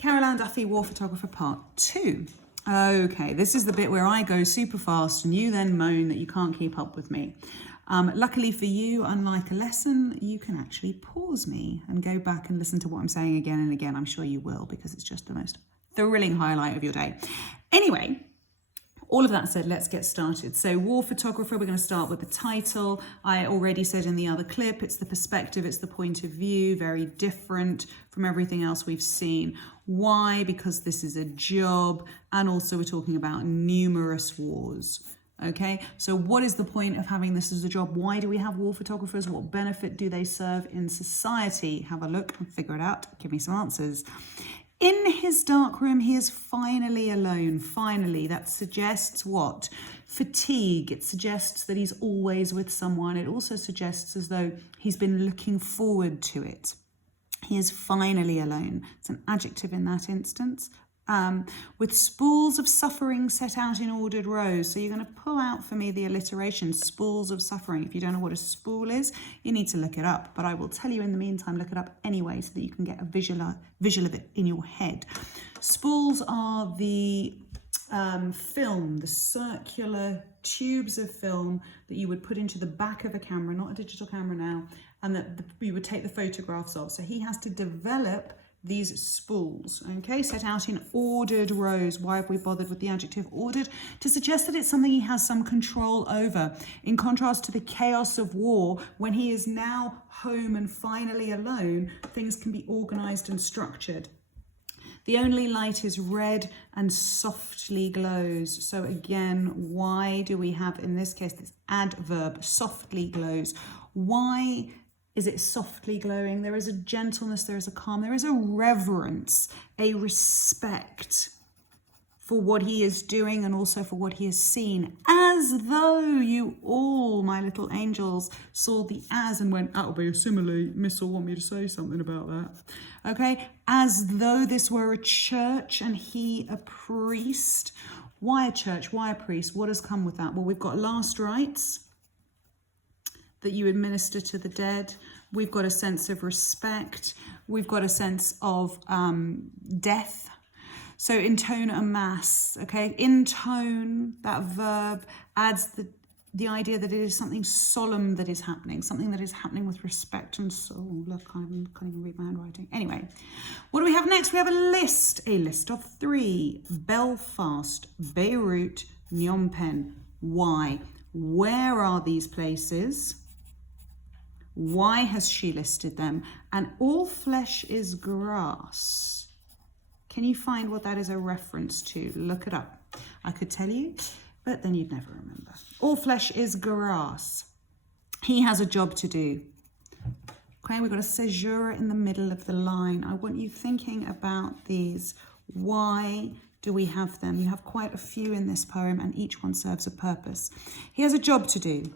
Carol Ann Duffy, War Photographer Part 2. Okay, this is the bit where I go super fast and you then moan that you can't keep up with me. Luckily for you, unlike a lesson, you can actually pause me and go back and listen to what I'm saying again and again. I'm sure you will, because it's just the most thrilling highlight of your day. Anyway, all of that said, let's get started. So War Photographer, we're going to start with the title. I already said in the other clip, it's the perspective, it's the point of view, very different from everything else we've seen. Why? Because this is a job, and also we're talking about numerous wars. Okay, so what is the point of having this as a job? Why do we have war photographers? What benefit do they serve in society? Have a look and figure it out. Give me some answers. In his darkroom, he is finally alone. Finally, that suggests what? Fatigue. It suggests that he's always with someone. It also suggests as though he's been looking forward to it. He is finally alone. It's an adjective in that instance. With spools of suffering set out in ordered rows. So you're going to pull out for me the alliteration, spools of suffering. If you don't know what a spool is, you need to look it up. But I will tell you in the meantime, look it up anyway so that you can get a visual of it in your head. Spools are the film, the circular tubes of film that you would put into the back of a camera, not a digital camera now, and that you would take the photographs of. So he has to develop these spools, okay, set out in ordered rows. Why have we bothered with the adjective ordered? To suggest that it's something he has some control over. In contrast to the chaos of war, when he is now home and finally alone, things can be organized and structured. The only light is red and softly glows. So again, why do we have, in this case, this adverb, softly glows? Why is it softly glowing? There is a gentleness, there is a calm, there is a reverence, a respect for what he is doing and also for what he has seen. As though you all, my little angels, saw the as and went, that'll be a simile, Miss will want me to say something about that. Okay, as though this were a church and he a priest. Why a church? Why a priest? What has come with that? Well, we've got last rites that you administer to the dead. We've got a sense of respect. We've got a sense of death. So intone a mass, okay? Intone, that verb, adds the idea that it is something solemn that is happening, something that is happening with respect and soul. Look, I can't even read my handwriting. Anyway, what do we have next? We have a list of 3. Belfast, Beirut, Phnom Penh. Why? Where are these places? Why has she listed them? And all flesh is grass. Can you find what that is a reference to? Look it up. I could tell you, but then you'd never remember. All flesh is grass. He has a job to do. Okay, we've got a caesura in the middle of the line. I want you thinking about these. Why do we have them? You have quite a few in this poem and each one serves a purpose. He has a job to do.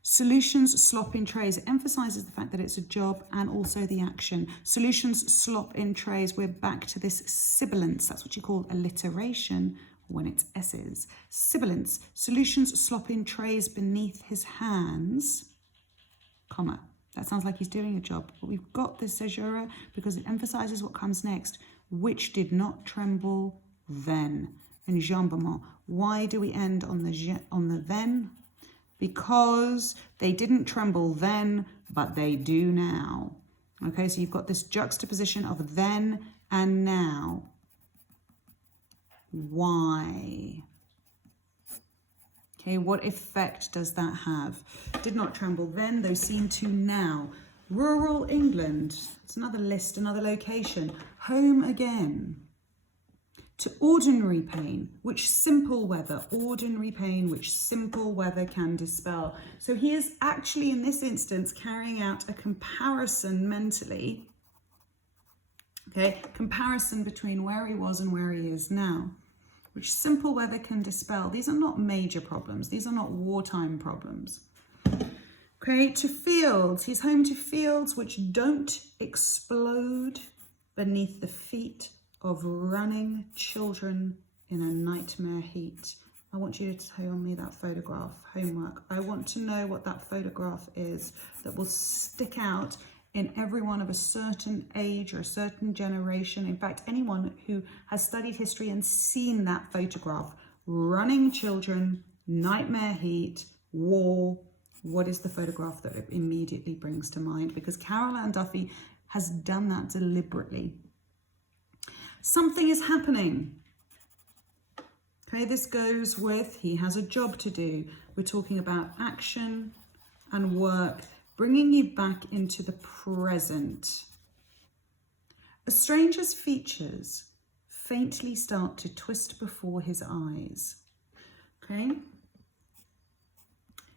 Solutions slop in trays. It emphasizes the fact that it's a job and also the action. Solutions slop in trays. We're back to this sibilance. That's what you call alliteration when it's S's. Sibilance. Solutions slop in trays beneath his hands, comma. That sounds like he's doing a job. But we've got this caesura because it emphasizes what comes next, which did not tremble then. Enjambement. Why do we end on the then? Because they didn't tremble then, but they do now. Okay, so you've got this juxtaposition of then and now. Why? Okay, what effect does that have? Did not tremble then, though seem to now. Rural England, it's another list, another location. Home again. To ordinary pain, which simple weather, ordinary pain, which simple weather can dispel. So he is actually, in this instance, carrying out a comparison mentally, okay, comparison between where he was and where he is now, which simple weather can dispel. These are not major problems. These are not wartime problems. Okay, to fields, he's home to fields which don't explode beneath the feet of running children in a nightmare heat. I want you to tell me that photograph, homework. I want to know what that photograph is that will stick out in everyone of a certain age or a certain generation. In fact, anyone who has studied history and seen that photograph, running children, nightmare heat, war, what is the photograph that it immediately brings to mind? Because Carol Ann Duffy has done that deliberately. Something is happening. Okay, this goes with he has a job to do. We're talking about action and work, bringing you back into the present. A stranger's features faintly start to twist before his eyes. Okay.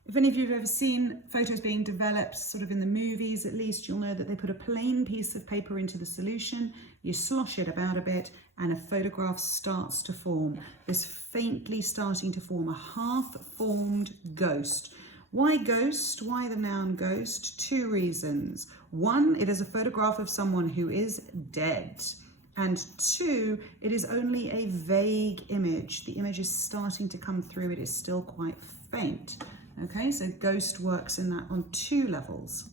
If any of you have ever seen photos being developed, sort of in the movies at least, you'll know that they put a plain piece of paper into the solution, you slosh it about a bit, and a photograph starts to form. This faintly starting to form, a half-formed ghost. Why ghost? Why the noun ghost? Two reasons. One, it is a photograph of someone who is dead. And two, it is only a vague image. The image is starting to come through. It is still quite faint. Okay, so ghost works in that on two levels.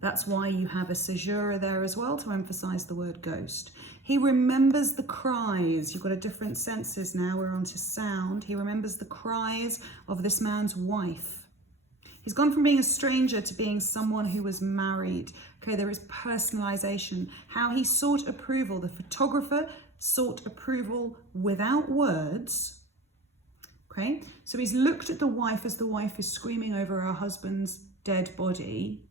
That's why you have a caesura there as well, to emphasize the word ghost. He remembers the cries. You've got a different senses now. We're on to sound. He remembers the cries of this man's wife. He's gone from being a stranger to being someone who was married. Okay, there is personalization. How he sought approval. The photographer sought approval without words. Okay, so he's looked at the wife as the wife is screaming over her husband's dead body,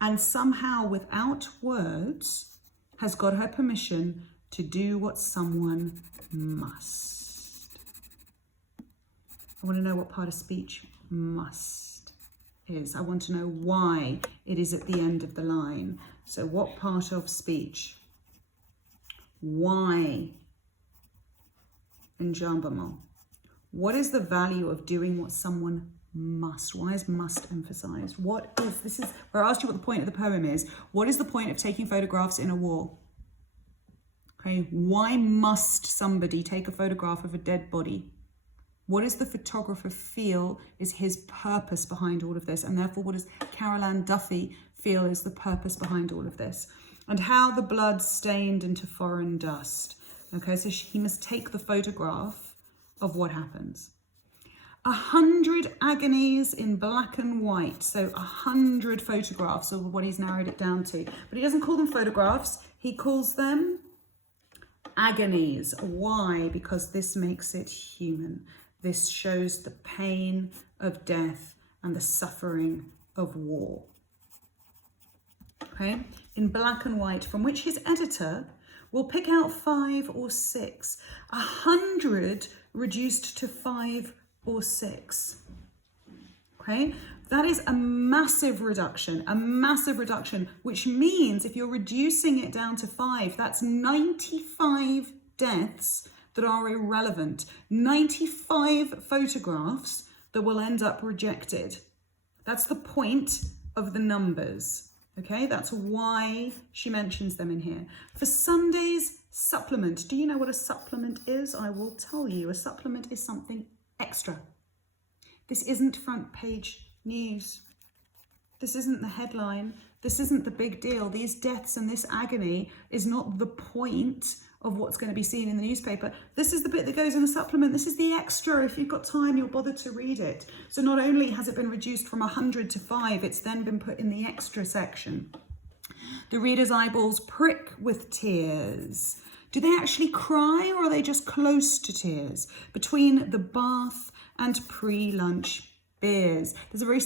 and somehow without words has got her permission to do what someone must. I want to know what part of speech must is. I want to know why it is at the end of the line. So what part of speech? Why? Enjambement. What is the value of doing what someone must? Why is must emphasized? This is where I asked you what the point of the poem is. What is the point of taking photographs in a war? Okay, why must somebody take a photograph of a dead body? What does the photographer feel is his purpose behind all of this? And therefore, what does Carol Ann Duffy feel is the purpose behind all of this? And how the blood stained into foreign dust. Okay, so he must take the photograph of what happens. 100 agonies in black and white. So 100 photographs of what he's narrowed it down to. But he doesn't call them photographs. He calls them agonies. Why? Because this makes it human. This shows the pain of death and the suffering of war. Okay? In black and white, from which his editor will pick out 5 or 6. 100 reduced to 5 or 6. Okay, that is a massive reduction, which means if you're reducing it down to 5, that's 95 deaths that are irrelevant, 95 photographs that will end up rejected. That's the point of the numbers. Okay, that's why she mentions them in here. For Sunday's supplement, do you know what a supplement is? I will tell you. A supplement is something extra. This isn't front page news. This isn't the headline. This isn't the big deal. These deaths and this agony is not the point of what's going to be seen in the newspaper. This is the bit that goes in the supplement. This is the extra. If you've got time, you'll bother to read it. So not only has it been reduced from 100 to 5, it's then been put in the extra section. The reader's eyeballs prick with tears. Do they actually cry, or are they just close to tears? Between the bath and pre-lunch beers. There's a very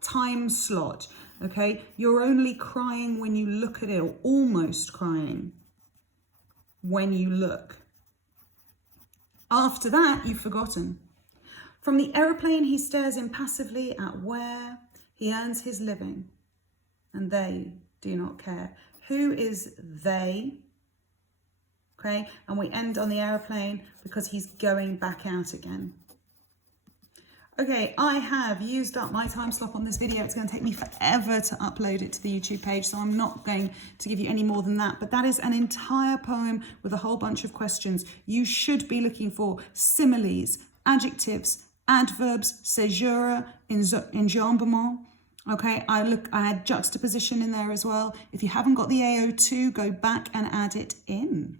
time slot, okay? You're only crying when you look at it, or almost crying when you look. After that, you've forgotten. From the aeroplane, he stares impassively at where he earns his living, and they do not care. Who is they? Okay, and we end on the aeroplane because he's going back out again. Okay, I have used up my time slot on this video. It's going to take me forever to upload it to the YouTube page, so I'm not going to give you any more than that. But that is an entire poem with a whole bunch of questions. You should be looking for similes, adjectives, adverbs, caesura, enjambement, Okay, I had juxtaposition in there as well. If you haven't got the AO2, go back and add it in.